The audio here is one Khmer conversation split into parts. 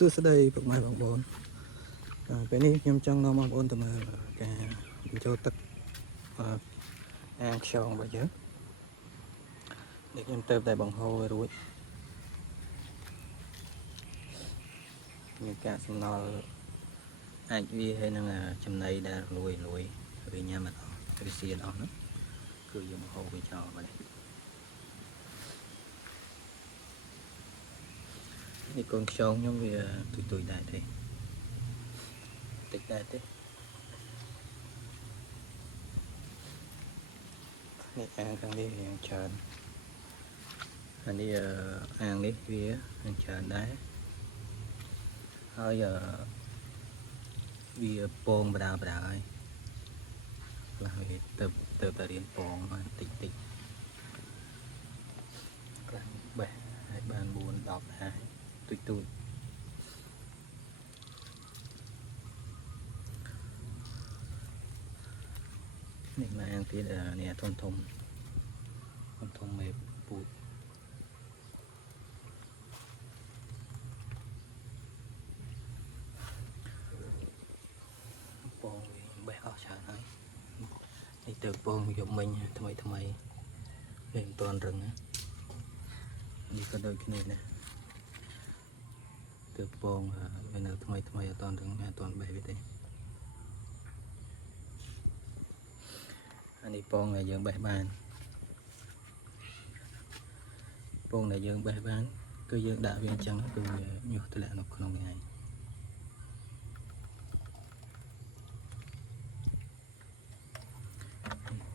សួស្តីពុកម៉ែបងប្អូនពេលនេះខ្ញុំចង់នាំបងប្អូនទៅមើលការបញ្ចូលទឹកអាងខ្យងរបស់យើងនេះខ្ញុំទៅតែបង្ហូរវារួចមានការសំណល់អាចវាហើយនឹងចំណីដែលលួយវាញ៉ាំអត់អស់វាសៀនអស់ហ្នឹងគឺយើងបង្ហូរវាចោលបាទនេះកូនខ្យងខ្ញុំវាទុយដែរទេតិចដែរទេនេះអាងខាងនេះវាច្រើនអានេះអាងនេះវាច្រើនដែរហើយវាពងបដាហើយខ្លះវាទៅតែរៀនពងបានតិចខ្លះបេះហើយបាន4 10ហើយទុយនេះមកអាងទៀតនេះធំមេពូជពងវាបេះអស់ច្រើនហើយនេះទៅពងយកមិញថ្មីវាមិនទាន់រឹងនេះក៏ដូចគ្នាដែរទៅពងវានៅថ្មីអត់ទាន់រឹងអត់ទាន់បេះវាទេអានេះពងដែលយើងបេះបានពងដែលយើងបេះបានគឺយើងដាក់វាអញ្ចឹងគឺវាញុះទម្លាក់នៅក្នុងនេះឯង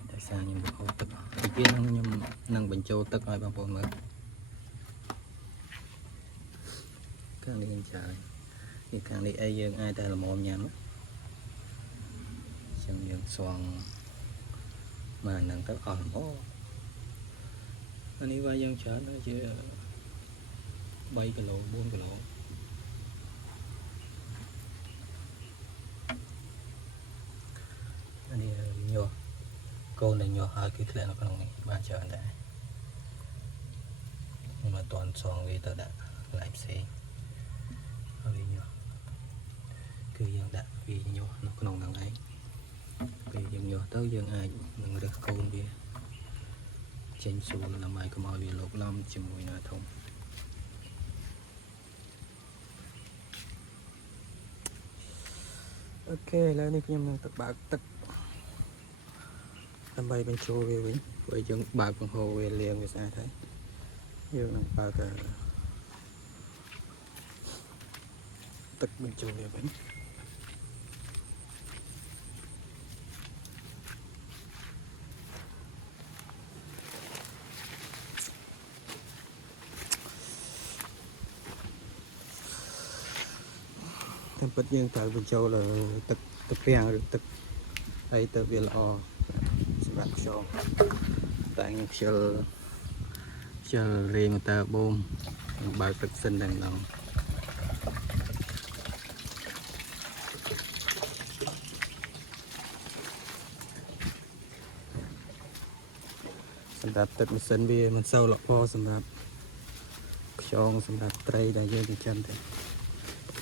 តែសារខ្ញុំបង្ហូរទឹកពីពេលខ្ញុំនឹងបញ្ចូលទឹកឲ្យបងប្អូនមើលខាងនេះច្រើននេះខាងនេះអីយើងអាចតែល្មមញ៉ាំចឹងយើងស្វងមកហ្នឹងទៅអស់ល្មមអានេះវាយើងច្រើនទៅជា3 គីឡូ 4 គីឡូអានេះញាស់កូនដែលញាស់ហើយគឺធ្លាក់នៅក្នុងនេះបានច្រើនដែរខ្ញុំអត់ទាន់សងវាទៅដាក់កន្លែងផ្សេងហើយញាស់គឺយើងដាក់វាញាស់នៅក្នុងហ្នឹងឯងពេលយើងញាស់ទៅយើងអាចនឹងរើសកូនវាចេញសួរដើម្បីកុំឲ្យវាលោកឡំជាមួយណាធំអូខេឥឡូវនេះខ្ញុំនឹងទៅបើកទឹកដើម្បីបញ្ចូលវាវិញព្រោះយើងបើកបង្ហូរវាលាងវាស្អាតហើយយើងនឹងបើកទឹកបញ្ចូលវាវិញតែពិតយើងត្រូវបញ្ចូលទឹកពាំងឬទឹកអីទៅវាល្អសម្រាប់ខ្យងតែខ្ញុំខ្ជិលរៀងតើបូមបើកទឹកសិនតែម្ដងសម្រាប់ទឹកម៉ាស៊ីនវាមិនសូវល្អសម្រាប់ខ្យងសម្រាប់ត្រីដែលយើងចិញ្ចឹមទេ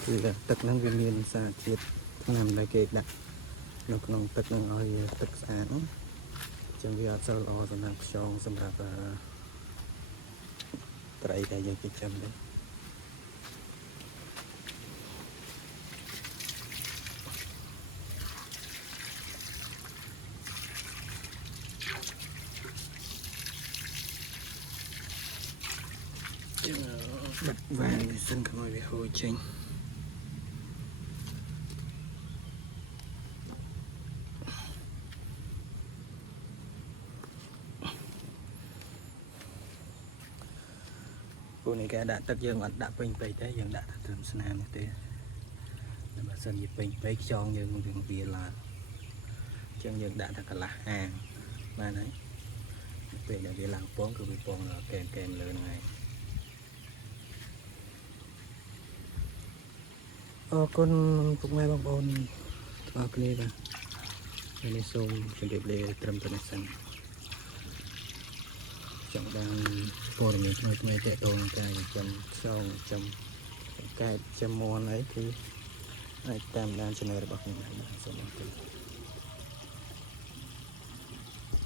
គឺទឹកហ្នឹងវាមានសារជាតិថ្នាំដែលគេដាក់នៅក្នុងទឹកហ្នឹងឲ្យទឹកស្អាតហ្នឹងអញ្ចឹងវាអត់សូវល្អសម្រាប់ខ្យងសម្រាប់ត្រីដែលយើងចិញ្ចឹមទេបិទវានវាសិនកុំឲ្យវាហូរចេញពួកនេះគេដាក់ទឹកយើងអត់ដាក់ពេញពេកទេយើងដាក់ត្រឹមស្នាមនេះទេបើសិនជាពេញពេកខ្យងយើងនឹងវាឡើងអញ្ចឹងយើងដាក់តែកន្លះអាងបានហើយពេលដែលវាឡើងពងគឺវាពងកែមលើហ្នឹងហើយអរគុណពុកម៉ែបងប្អូនទាំងអស់គ្នាបាទហើយនេះសូមជម្រាបលាត្រឹមតែនេះសិនចង់បានព័ត៌មានថ្មីៗទាក់ទងនឹងការចិញ្ចឹមខ្យងចិញ្ចឹម កែបជាមន់អីគឺអាចតាមដាន channel របស់ខ្ញុំបានសូមអរគុណ